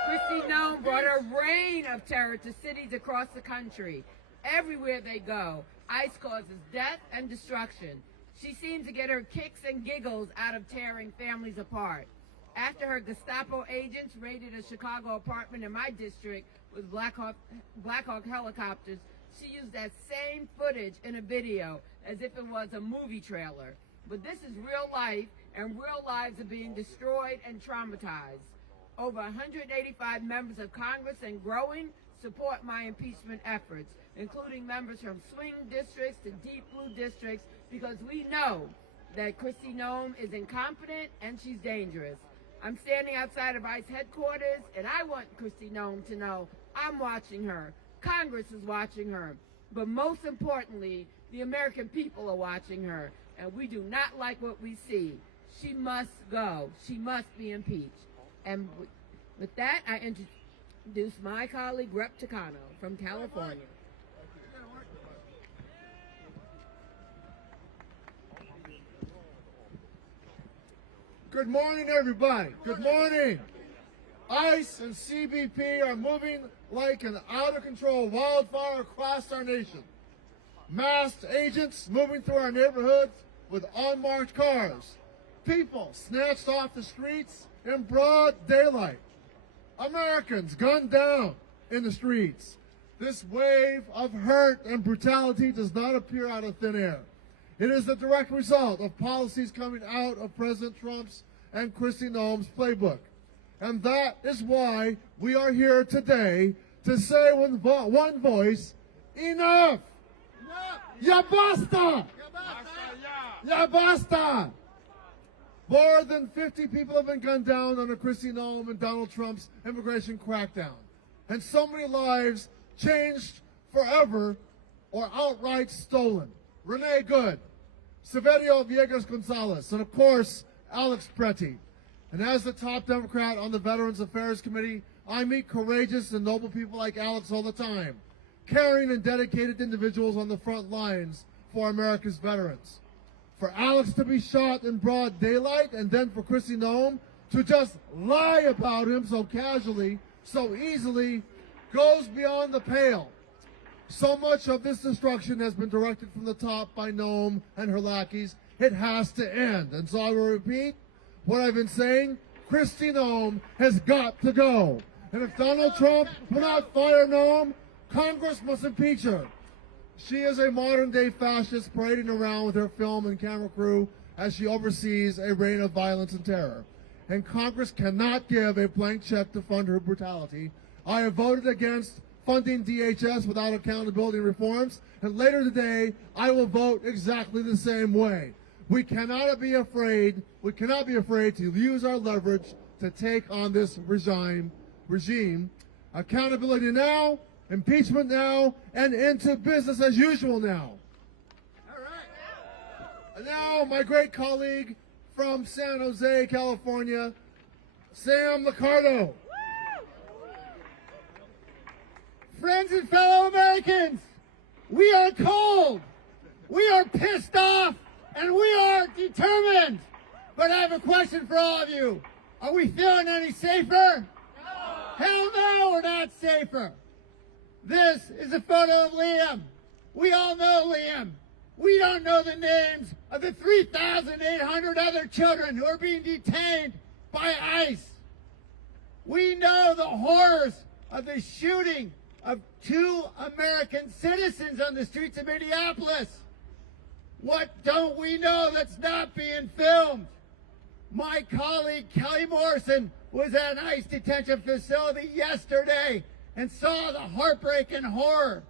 Kristi Noem brought a reign of terror to cities across the country. Everywhere they go, ICE causes death and destruction. She seems to get her kicks and giggles out of tearing families apart. After her Gestapo agents raided a Chicago apartment in my district with Black Hawk helicopters, she used that same footage in a video as if it was a movie trailer. But this is real life, and real lives are being destroyed and traumatized. Over 185 members of Congress and growing support my impeachment efforts, including members from swing districts to deep blue districts, because we know that Kristi Noem is incompetent and she's dangerous. I'm standing outside of ICE headquarters, and I want Kristi Noem to know I'm watching her. Congress is watching her. But most importantly, the American people are watching her, and we do not like what we see. She must go. She must be impeached. And with that, I introduce my colleague, Rep. Takano from California. Good morning, everybody. Good morning. ICE and CBP are moving like an out-of-control wildfire across our nation. Masked agents moving through our neighborhoods with unmarked cars. People snatched off the streets in broad daylight. Americans gunned down in the streets. This wave of hurt and brutality does not appear out of thin air. It is the direct result of policies coming out of President Trump's and Kristi Noem's playbook. And that is why we are here today to say with one voice, enough! Ya basta! Ya basta! More than 50 people have been gunned down under Kristi Noem and Donald Trump's immigration crackdown. And so many lives changed forever or outright stolen. Renee Good, Severio Villegas Gonzalez, and of course, Alex Pretti. And as the top Democrat on the Veterans Affairs Committee, I meet courageous and noble people like Alex all the time, caring and dedicated individuals on the front lines for America's veterans. For Alex to be shot in broad daylight, and then for Kristi Noem to just lie about him so casually, so easily, goes beyond the pale. So much of this destruction has been directed from the top by Noem and her lackeys. It has to end. And so I will repeat what I've been saying. Kristi Noem has got to go. And if Donald Trump will not fire Noem, Congress must impeach her. She is a modern-day fascist parading around with her film and camera crew as she oversees a reign of violence and terror. And Congress cannot give a blank check to fund her brutality. I have voted against funding DHS without accountability reforms, and later today I will vote exactly the same way. We cannot be afraid to use our leverage to take on this regime. Accountability now, impeachment now, and into business as usual now. All right. And now my great colleague from San Jose, California, Sam Liccardo. Friends and fellow Americans, we are cold, we are pissed off, and we are determined. But I have a question for all of you. Are we feeling any safer? No. Hell no, we're not safer. This is a photo of Liam. We all know Liam. We don't know the names of the 3,800 other children who are being detained by ICE. We know the horrors of the shooting of 2 American citizens on the streets of Minneapolis. What don't we know that's not being filmed? My colleague Kelly Morrison was at an ICE detention facility yesterday and saw the heartbreak and horror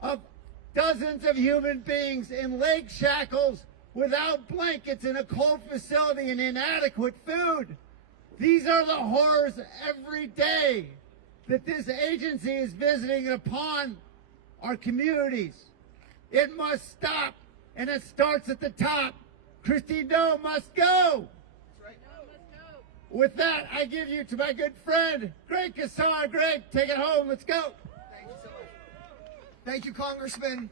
of dozens of human beings in leg shackles without blankets in a cold facility and inadequate food. These are the horrors every day that this agency is visiting upon our communities. It must stop, and it starts at the top. Kristi Noem must go. With that, I give you to my good friend, Greg Casar. Greg, take it home. Let's go. Thank you so much. Thank you, Congressman.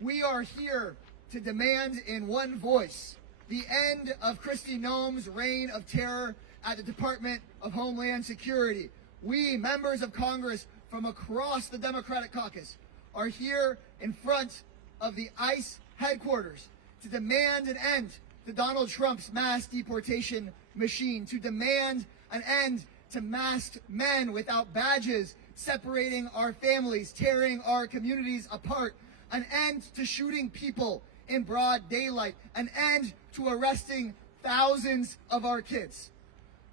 We are here to demand in one voice the end of Kristi Noem's reign of terror at the Department of Homeland Security. We, members of Congress from across the Democratic caucus, are here in front of the ICE headquarters to demand an end to Donald Trump's mass deportation machine, to demand an end to masked men without badges separating our families, tearing our communities apart, an end to shooting people in broad daylight, an end to arresting thousands of our kids.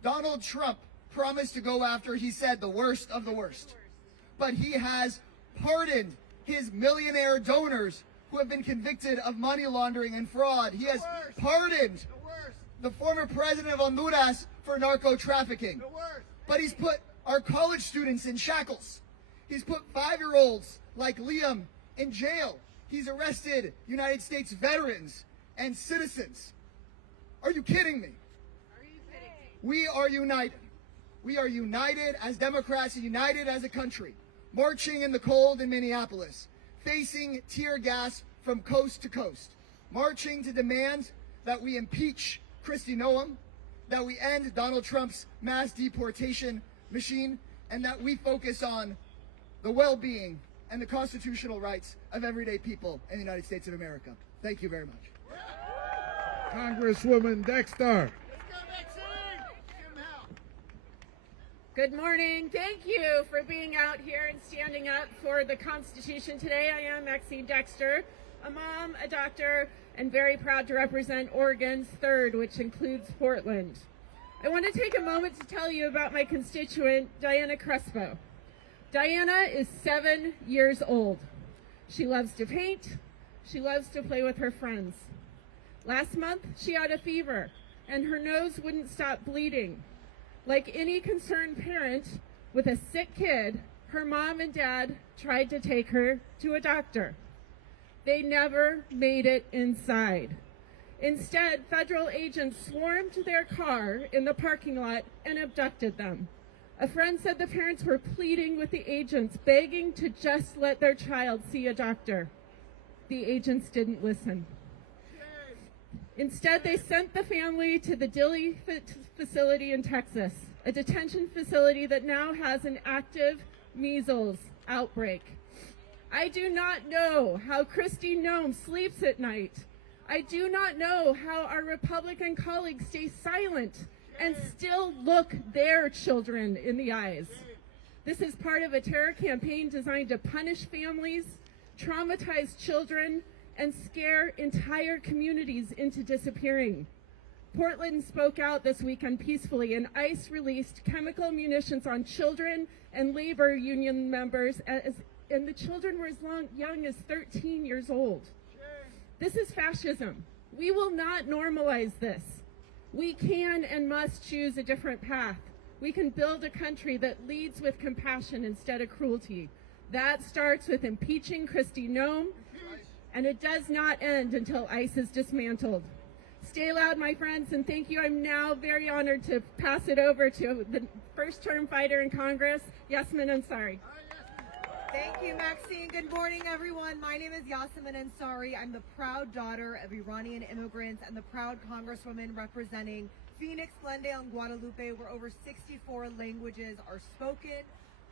Donald Trump promised to go after, he said, the worst of the worst. But he has pardoned his millionaire donors who have been convicted of money laundering and fraud. He has pardoned the former president of Honduras for narco trafficking. But he's put our college students in shackles. He's put 5-year-olds like Liam in jail. He's arrested United States veterans and citizens. Are you kidding me? We are united. We are united as Democrats, united as a country, marching in the cold in Minneapolis, facing tear gas from coast to coast, marching to demand that we impeach Kristi Noem, that we end Donald Trump's mass deportation machine, and that we focus on the well-being and the constitutional rights of everyday people in the United States of America. Thank you very much. Congresswoman Dexter. Good morning. Thank you for being out here and standing up for the Constitution today. I am Maxine Dexter, a mom, a doctor, and very proud to represent Oregon's 3rd, which includes Portland. I want to take a moment to tell you about my constituent, Diana Crespo. Diana is 7 years old. She loves to paint. She loves to play with her friends. Last month, she had a fever, and her nose wouldn't stop bleeding. Like any concerned parent with a sick kid, her mom and dad tried to take her to a doctor. They never made it inside. Instead, federal agents swarmed their car in the parking lot and abducted them. A friend said the parents were pleading with the agents, begging to just let their child see a doctor. The agents didn't listen. Instead, they sent the family to the Dilley facility in Texas, a detention facility that now has an active measles outbreak. I do not know how Kristi Noem sleeps at night. I do not know how our Republican colleagues stay silent and still look their children in the eyes. This is part of a terror campaign designed to punish families, traumatize children, and scare entire communities into disappearing. Portland spoke out this weekend peacefully, and ICE released chemical munitions on children and labor union members, and the children were as young as 13 years old. This is fascism. We will not normalize this. We can and must choose a different path. We can build a country that leads with compassion instead of cruelty. That starts with impeaching Kristi Noem, and it does not end until ICE is dismantled. Stay loud, my friends, and thank you. I'm now very honored to pass it over to the first-term fighter in Congress, Yasmin Ansari. Thank you, Maxine. Good morning, everyone. My name is Yasmin Ansari. I'm the proud daughter of Iranian immigrants and the proud congresswoman representing Phoenix, Glendale, and Guadalupe, where over 64 languages are spoken.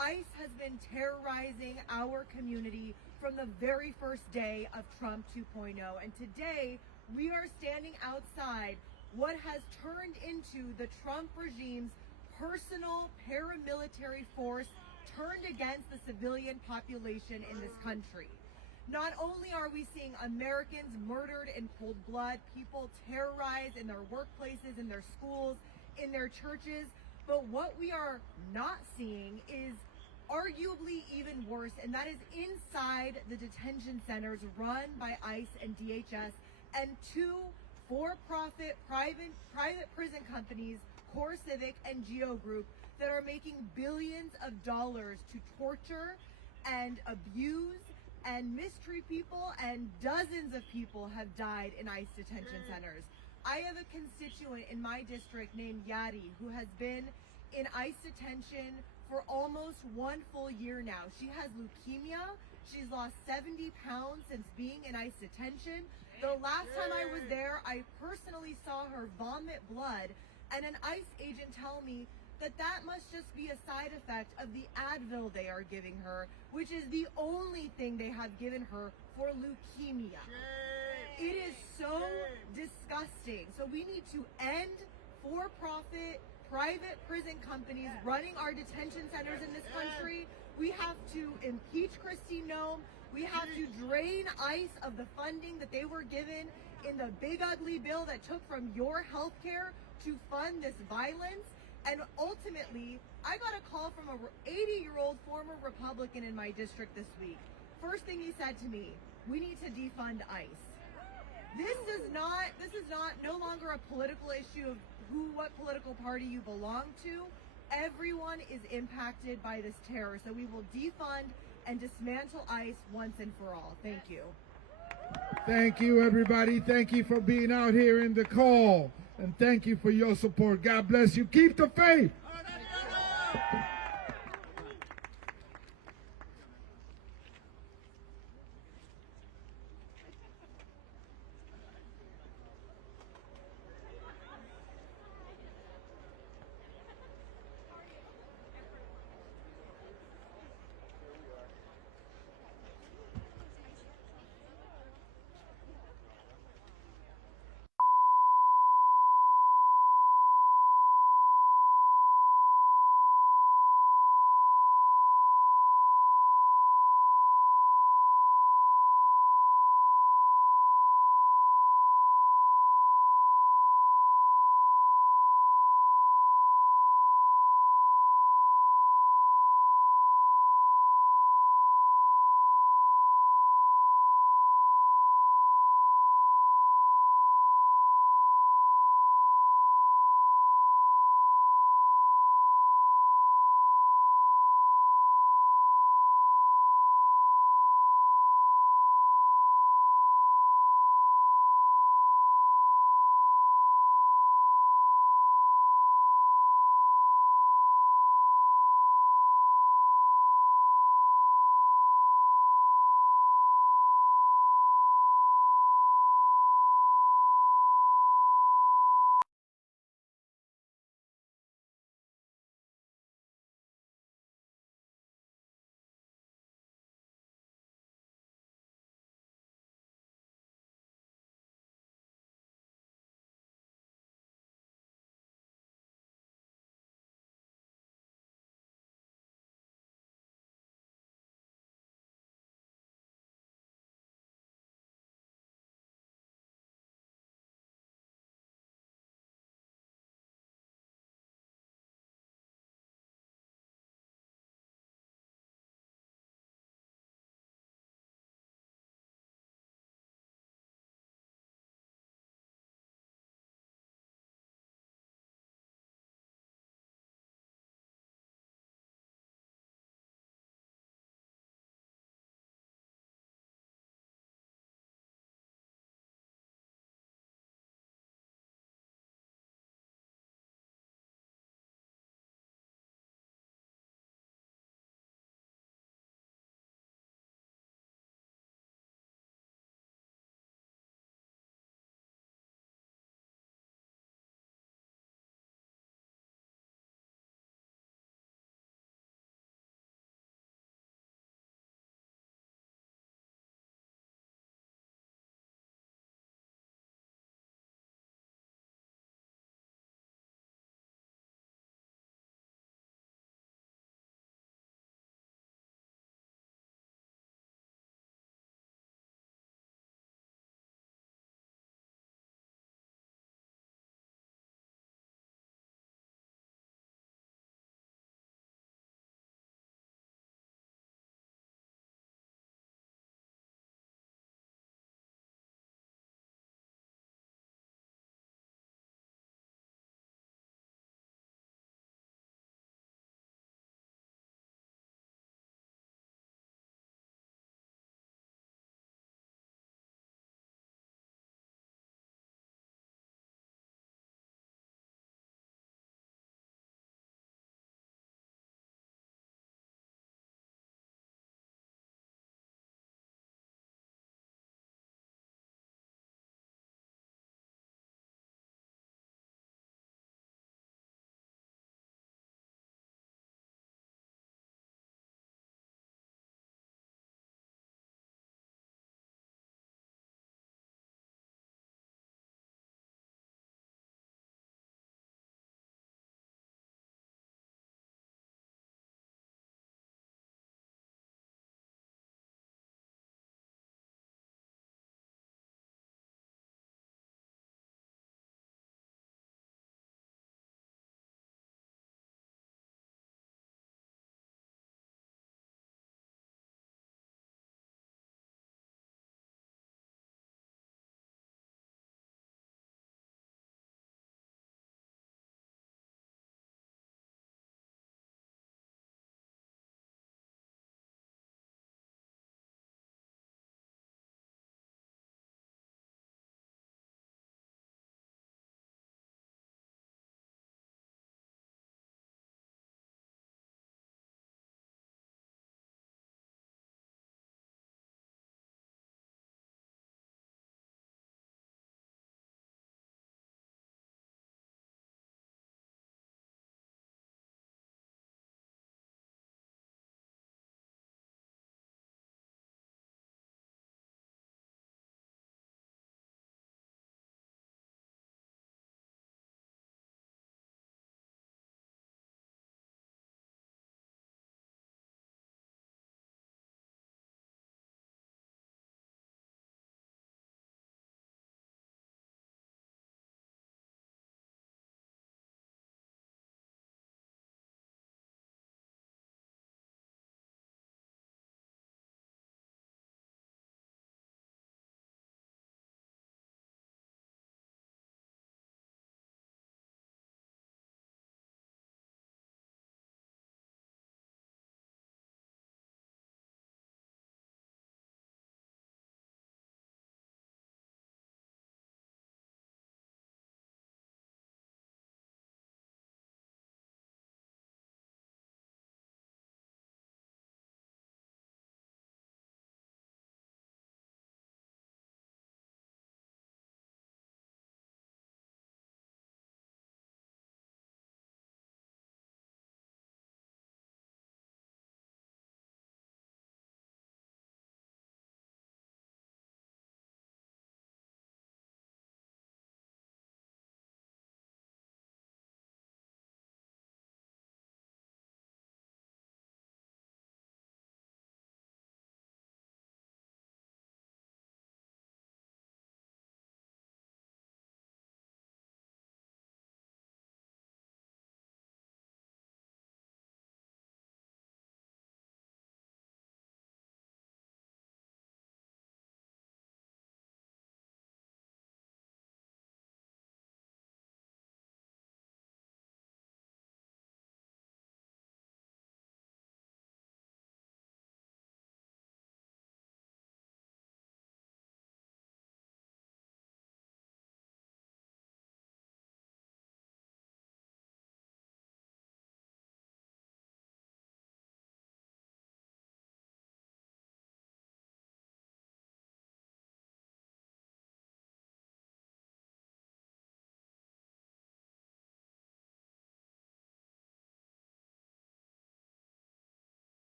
ICE has been terrorizing our community from the very first day of Trump 2.0. And today, we are standing outside what has turned into the Trump regime's personal paramilitary force turned against the civilian population in this country. Not only are we seeing Americans murdered in cold blood, people terrorized in their workplaces, in their schools, in their churches, but what we are not seeing is arguably even worse, and that is inside the detention centers run by ICE and DHS and two for-profit private prison companies, Core Civic and Geo Group, that are making billions of dollars to torture and abuse and mistreat people, and dozens of people have died in ICE detention centers. I have a constituent in my district named Yadi who has been in ICE detention for almost 1 full year now. She has leukemia. She's lost 70 pounds since being in ICE detention, The last time I was there, I personally saw her vomit blood, and an ICE agent tell me that that must just be a side effect of the Advil they are giving her, which is the only thing they have given her for leukemia. It is so disgusting. So we need to end for-profit private prison companies running our detention centers in this country. We have to impeach Kristi Noem. We have to drain ICE of the funding that they were given in the big ugly bill that took from your health care to fund this violence. And ultimately, I got a call from a 80-year-old former Republican in my district this week. First thing he said to me, we need to defund ICE. This is no longer a political issue of what political party you belong to. Everyone is impacted by this terror, so we will defund and dismantle ICE once and for all. Thank you. Thank you, everybody. Thank you for being out here in the call. And thank you for your support. God bless you. Keep the faith.